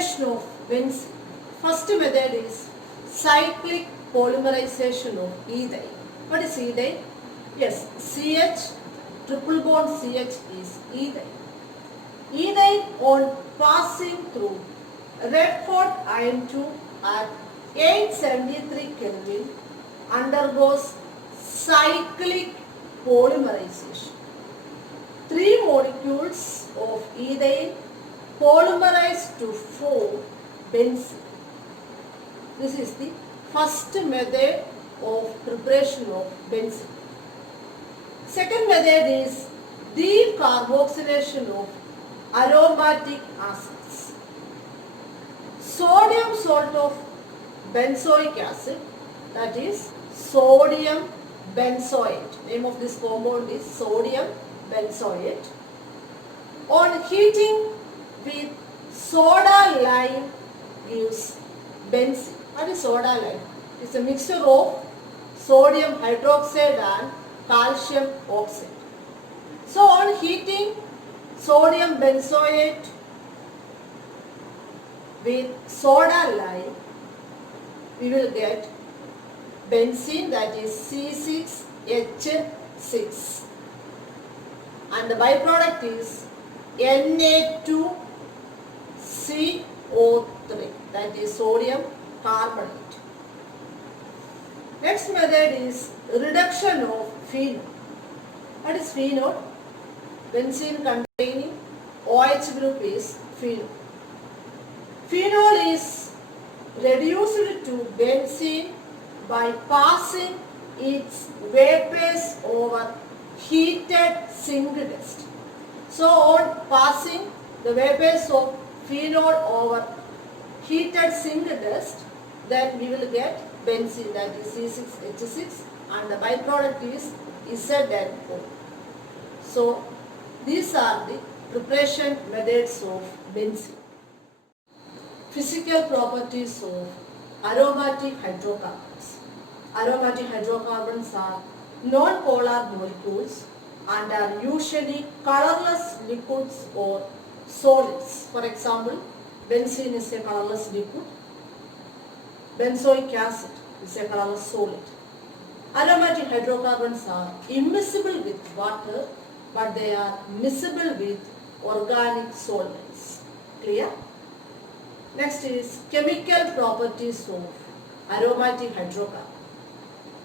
preparation of benzene. First method is cyclic polymerization of ethyne. What is ethyne? Yes, CH, triple bond CH is ethyne. Ethyne on passing through red hot iron tube at 873 Kelvin undergoes cyclic polymerization. 3 molecules of ethyne polymerize to form benzene. This is the first method of preparation of benzene. Second method is decarboxylation of aromatic acids. Sodium salt of benzoic acid, that is sodium benzoate. Name of this compound is sodium benzoate. On heating with soda lime gives benzene. What is soda lime? It's a mixture of sodium hydroxide and calcium oxide. So on heating sodium benzoate with soda lime, we will get benzene, that is C6H6, and the byproduct is Na2CO3, that is sodium carbonate. Next method is reduction of phenol. What is phenol? Benzene containing OH group is phenol. Phenol is reduced to benzene by passing its vapors over heated zinc dust. So on passing the vapors of phenol over heated zinc dust, then we will get benzene, that is C6H6, and the byproduct is ZnO. So these are the preparation methods of benzene. Physical properties of aromatic hydrocarbons. Aromatic hydrocarbons are non-polar molecules and are usually colorless liquids or solids. For example, benzene is a colorless liquid. Benzoic acid is a colorless solid. Aromatic hydrocarbons are immiscible with water, but they are miscible with organic solvents. Clear? Next is chemical properties of aromatic hydrocarbon.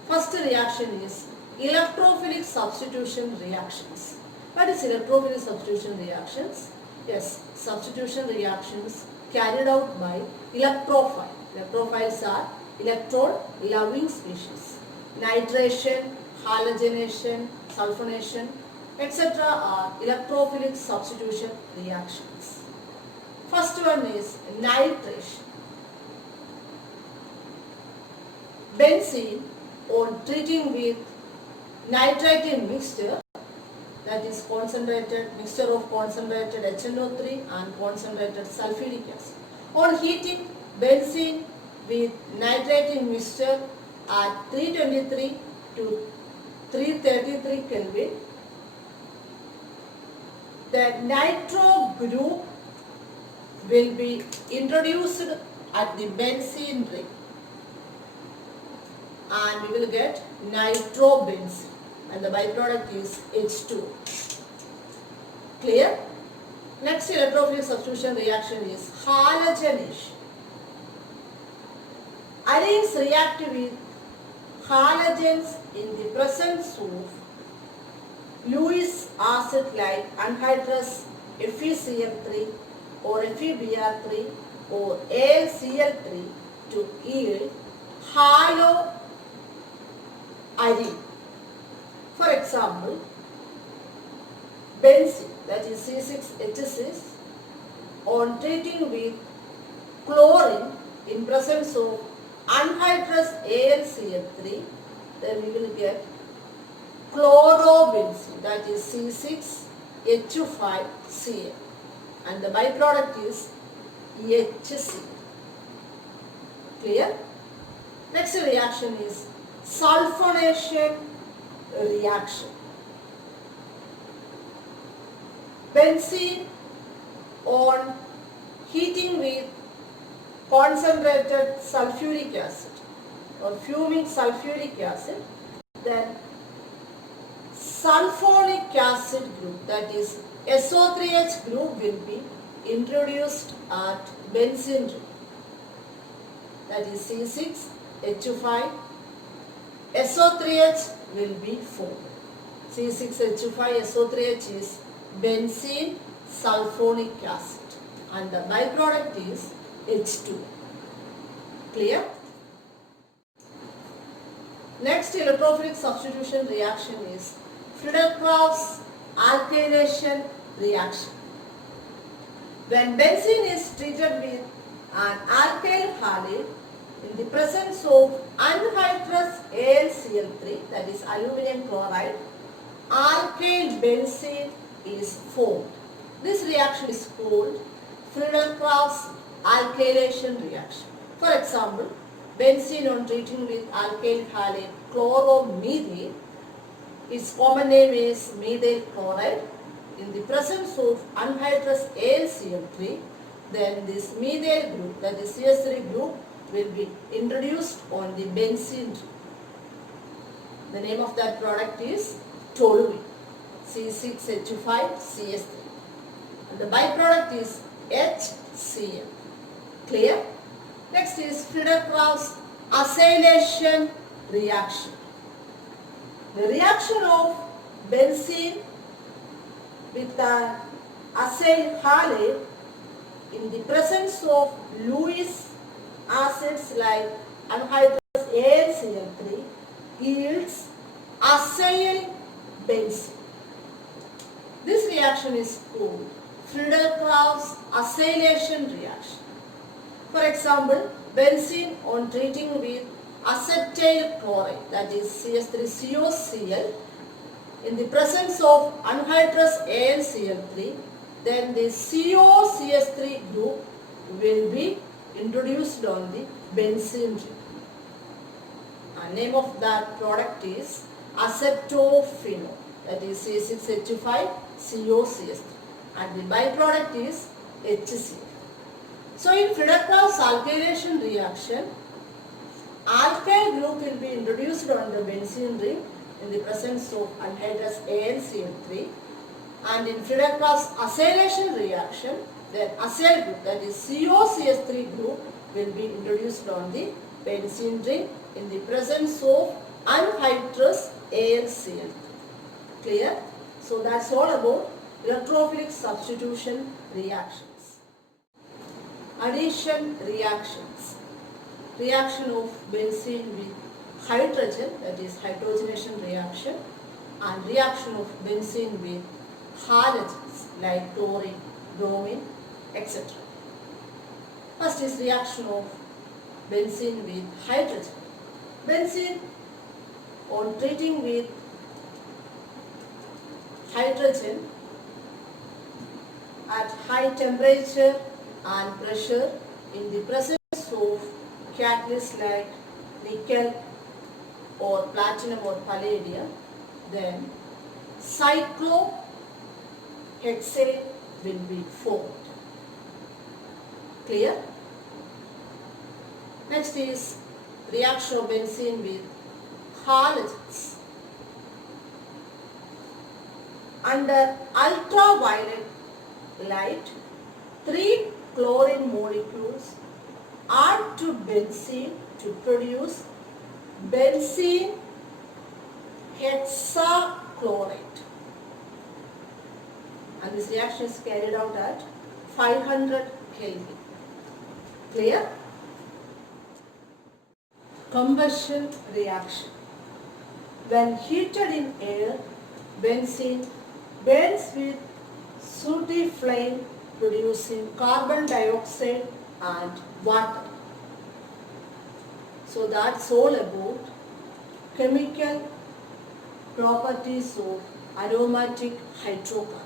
First reaction is electrophilic substitution reactions. What is electrophilic substitution reactions? Yes, substitution reactions carried out by electrophile. Electrophiles are electron-loving species. Nitration, halogenation, sulfonation, etc. are electrophilic substitution reactions. First one is nitration. Benzene on treating with nitrating mixture, that is concentrated mixture of concentrated HNO3 and concentrated sulfuric acid. On heating benzene with nitrating mixture at 323 to 333 Kelvin, the nitro group will be introduced at the benzene ring and we will get nitrobenzene and the byproduct is H2. Clear? Next electrophilic substitution reaction is halogenation. Arenes react with halogens in the presence of Lewis acid like anhydrous FeCl3 or FeBr3 or AlCl3 to yield haloarene. For example, benzene, that is C6H6, on treating with chlorine in presence of anhydrous AlCl3, then we will get chlorobenzene, that is C6H5Cl, and the byproduct is HCl. Clear? Next reaction is sulfonation reaction. Benzene on heating with concentrated sulfuric acid or fuming sulfuric acid, then sulfonic acid group, that is SO3H group, will be introduced at benzene ring. That is C6H5, SO3H will be formed. C6H5 SO3H is benzene sulfonic acid and the byproduct is H2. Clear? Next electrophilic substitution reaction is Friedel-Crafts alkylation reaction. When benzene is treated with an alkyl halide in the presence of anhydrous AlCl3, that is aluminum chloride, alkyl benzene is formed. This reaction is called Friedel-Crafts alkylation reaction. For example, benzene on treating with alkyl halide chloromethane, its common name is methyl chloride, in the presence of anhydrous AlCl3, then this methyl group, that is CH3 group, will be introduced on the benzene ring. The name of that product is toluene, C6H5CH3, and the byproduct is HCl. Clear? Next is Friedel-Crafts acylation reaction. The reaction of benzene with an acyl halide in the presence of Lewis acids like anhydrous AlCl3 yields acyl benzene. This reaction is called Friedel-Crafts acylation reaction. For example, benzene on treating with acetyl chloride, that is CH3COCl, in the presence of anhydrous AlCl3, then the COCH3 group will be introduced on the benzene ring. The name of that product is acetophenone, that is C6H5COCH3, and the byproduct is HCl. So in Friedel-Crafts alkylation reaction, alkyl group will be introduced on the benzene ring in the presence of anhydrous AlCl3, and in Friedel-Crafts acylation reaction, then acyl group, that is COCH3 group, will be introduced on the benzene ring in the presence of anhydrous AlCl3. Clear? So that's all about electrophilic substitution reactions. Addition reactions. Reaction of benzene with hydrogen, that is hydrogenation reaction, and reaction of benzene with halogens like chlorine, bromine, etc. First is reaction of benzene with hydrogen. Benzene on treating with hydrogen at high temperature and pressure in the presence of catalysts like nickel or platinum or palladium, then cyclohexane will be formed. Clear? Next is reaction of benzene with halogens. Under ultraviolet light, 3 chlorine molecules add to benzene to produce benzene hexachloride, and this reaction is carried out at 500 Kelvin. Clear? Combustion reaction. When heated in air, benzene burns with sooty flame, producing carbon dioxide and water. So that's all about chemical properties of aromatic hydrocarbons.